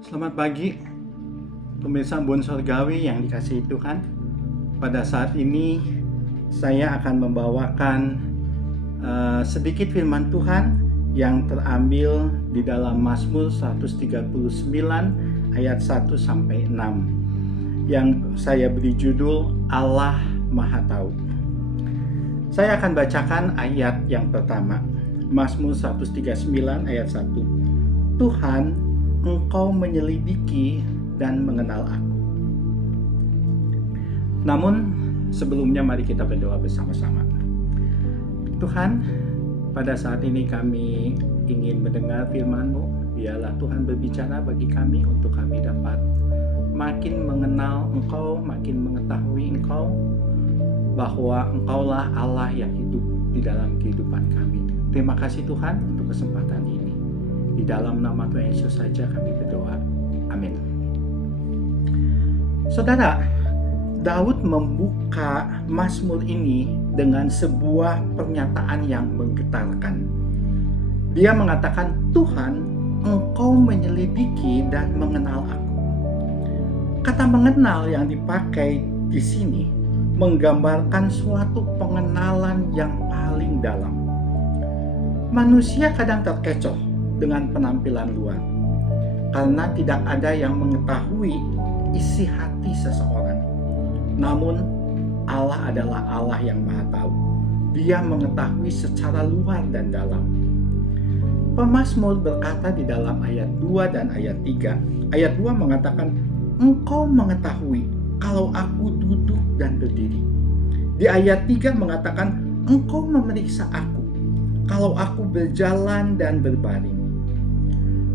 Selamat pagi, pemirsa Bon Surgawi yang dikasihi Tuhan. Pada saat ini saya akan membawakan sedikit firman Tuhan yang terambil di dalam Mazmur 139 ayat 1 sampai 6 yang saya beri judul Allah Maha Tahu. Saya akan bacakan ayat yang pertama, Mazmur 139 ayat 1. Tuhan, Engkau menyelidiki dan mengenal aku. Namun sebelumnya mari kita berdoa bersama-sama. Tuhan, pada saat ini kami ingin mendengar firman-Mu. Biarlah Tuhan berbicara bagi kami untuk kami dapat makin mengenal Engkau, makin mengetahui Engkau, bahwa Engkaulah Allah yang hidup di dalam kehidupan kami. Terima kasih Tuhan untuk kesempatan ini. Di dalam nama Tuhan Yesus saja kami berdoa. Amin. Saudara, Daud membuka Mazmur ini dengan sebuah pernyataan yang menggetarkan. Dia mengatakan, Tuhan, Engkau menyelidiki dan mengenal aku. Kata mengenal yang dipakai di sini menggambarkan suatu pengenalan yang paling dalam. Manusia kadang terkecoh dengan penampilan luar, karena tidak ada yang mengetahui isi hati seseorang. Namun Allah adalah Allah yang Maha Tahu. Dia mengetahui secara luar dan dalam. Pemazmur berkata di dalam ayat 2 dan ayat 3. Ayat 2 mengatakan, Engkau mengetahui kalau aku duduk dan berdiri. Di ayat 3 mengatakan, Engkau memeriksa aku kalau aku berjalan dan berbaring.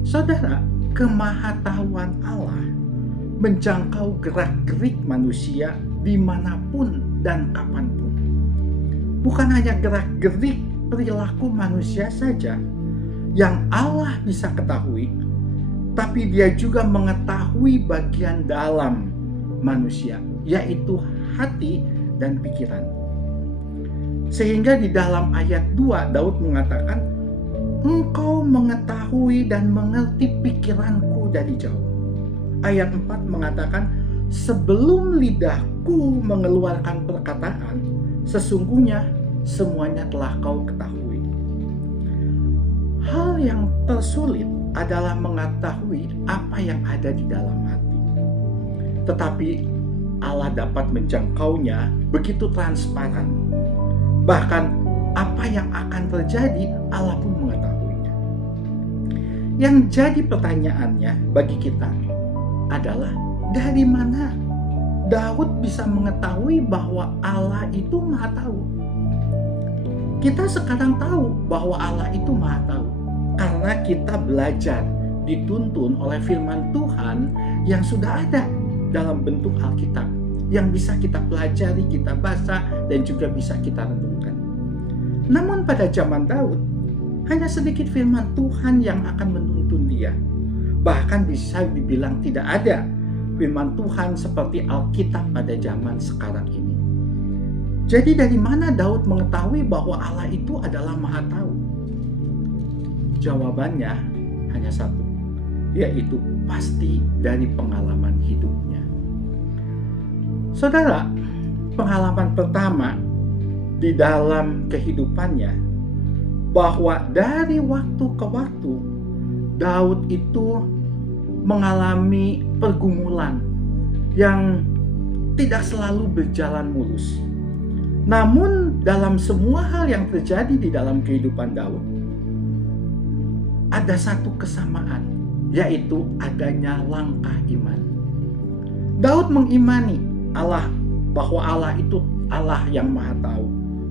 Saudara, kemahatauan Allah menjangkau gerak-gerik manusia dimanapun dan kapanpun. Bukan hanya gerak-gerik perilaku manusia saja yang Allah bisa ketahui, tapi Dia juga mengetahui bagian dalam manusia, yaitu hati dan pikiran. Sehingga di dalam ayat 2 Daud mengatakan, Engkau mengetahui dan mengerti pikiranku dari jauh. Ayat 4 mengatakan, sebelum lidahku mengeluarkan perkataan, sesungguhnya semuanya telah kau ketahui. Hal yang tersulit adalah mengetahui apa yang ada di dalam hati. Tetapi Allah dapat menjangkaunya begitu transparan. Bahkan apa yang akan terjadi Allah pun mengetahuinya. Yang jadi pertanyaannya bagi kita adalah, dari mana Daud bisa mengetahui bahwa Allah itu Maha Tahu? Kita sekarang tahu bahwa Allah itu Maha Tahu karena kita belajar, dituntun oleh firman Tuhan yang sudah ada dalam bentuk Alkitab, yang bisa kita pelajari, kita baca, dan juga bisa kita renungkan. Namun pada zaman Daud, hanya sedikit firman Tuhan yang akan menuntun dia. Bahkan bisa dibilang tidak ada firman Tuhan seperti Alkitab pada zaman sekarang ini. Jadi dari mana Daud mengetahui bahwa Allah itu adalah Maha Tahu? Jawabannya hanya satu, yaitu pasti dari pengalaman hidupnya. Saudara, pengalaman pertama di dalam kehidupannya, bahwa dari waktu ke waktu Daud itu mengalami pergumulan yang tidak selalu berjalan mulus. Namun dalam semua hal yang terjadi di dalam kehidupan Daud, ada satu kesamaan, yaitu adanya langkah iman. Daud mengimani Allah, bahwa Allah itu Allah yang Maha Tahu.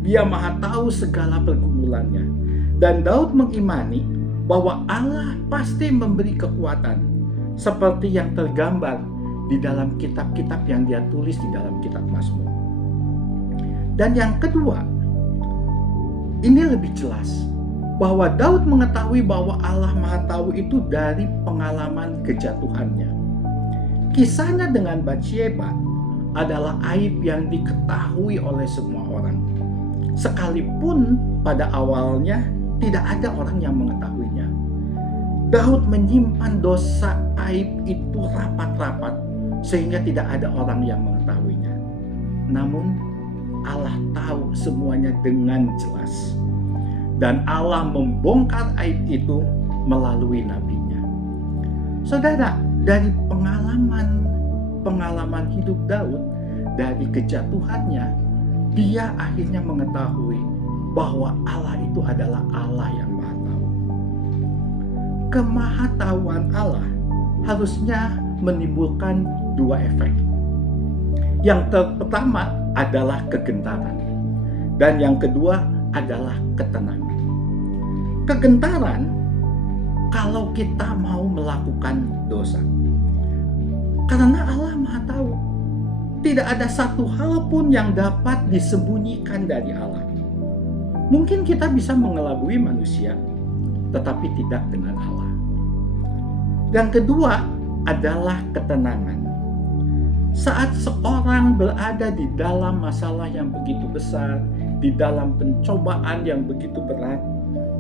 Dia Maha Tahu segala pergumulannya. Dan Daud mengimani bahwa Allah pasti memberi kekuatan, seperti yang tergambar di dalam kitab-kitab yang dia tulis di dalam kitab Mazmur. Dan yang kedua, ini lebih jelas, bahwa Daud mengetahui bahwa Allah Maha Tahu itu dari pengalaman kejatuhannya. Kisahnya dengan Batsyeba adalah aib yang diketahui oleh semua orang. Sekalipun pada awalnya tidak ada orang yang mengetahuinya. Daud menyimpan dosa aib itu rapat-rapat sehingga tidak ada orang yang mengetahuinya. Namun Allah tahu semuanya dengan jelas. Dan Allah membongkar aib itu melalui nabinya. Saudara, dari pengalaman hidup Daud, dari kejatuhannya, dia akhirnya mengetahui bahwa Allah itu adalah Allah yang Maha Tahu. Kemahatauan Allah harusnya menimbulkan dua efek. Yang pertama adalah kegentaran, dan yang kedua adalah ketenangan. Kegentaran kalau kita mau melakukan dosa, karena Allah Maha Tahu. Tidak ada satu hal pun yang dapat disembunyikan dari Allah. Mungkin kita bisa mengelabui manusia, tetapi tidak dengan Allah. Dan kedua adalah ketenangan. Saat seorang berada di dalam masalah yang begitu besar, di dalam pencobaan yang begitu berat,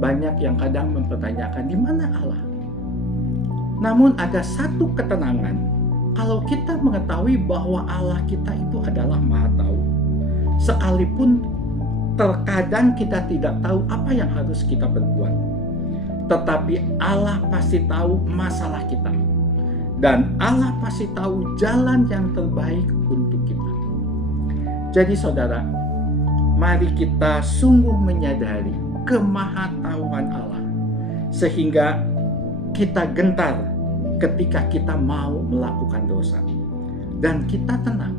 banyak yang kadang mempertanyakan di mana Allah. Namun ada satu ketenangan kalau kita mengetahui bahwa Allah kita itu adalah Maha Tahu. Sekalipun terkadang kita tidak tahu apa yang harus kita berbuat, tetapi Allah pasti tahu masalah kita. Dan Allah pasti tahu jalan yang terbaik untuk kita. Jadi saudara, mari kita sungguh menyadari kemahatauan Allah, sehingga kita gentar ketika kita mau melakukan dosa, dan kita tenang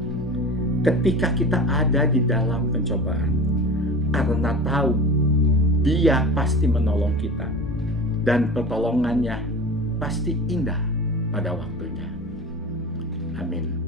ketika kita ada di dalam pencobaan, karena tahu Dia pasti menolong kita, dan pertolongannya pasti indah pada waktunya. Amin.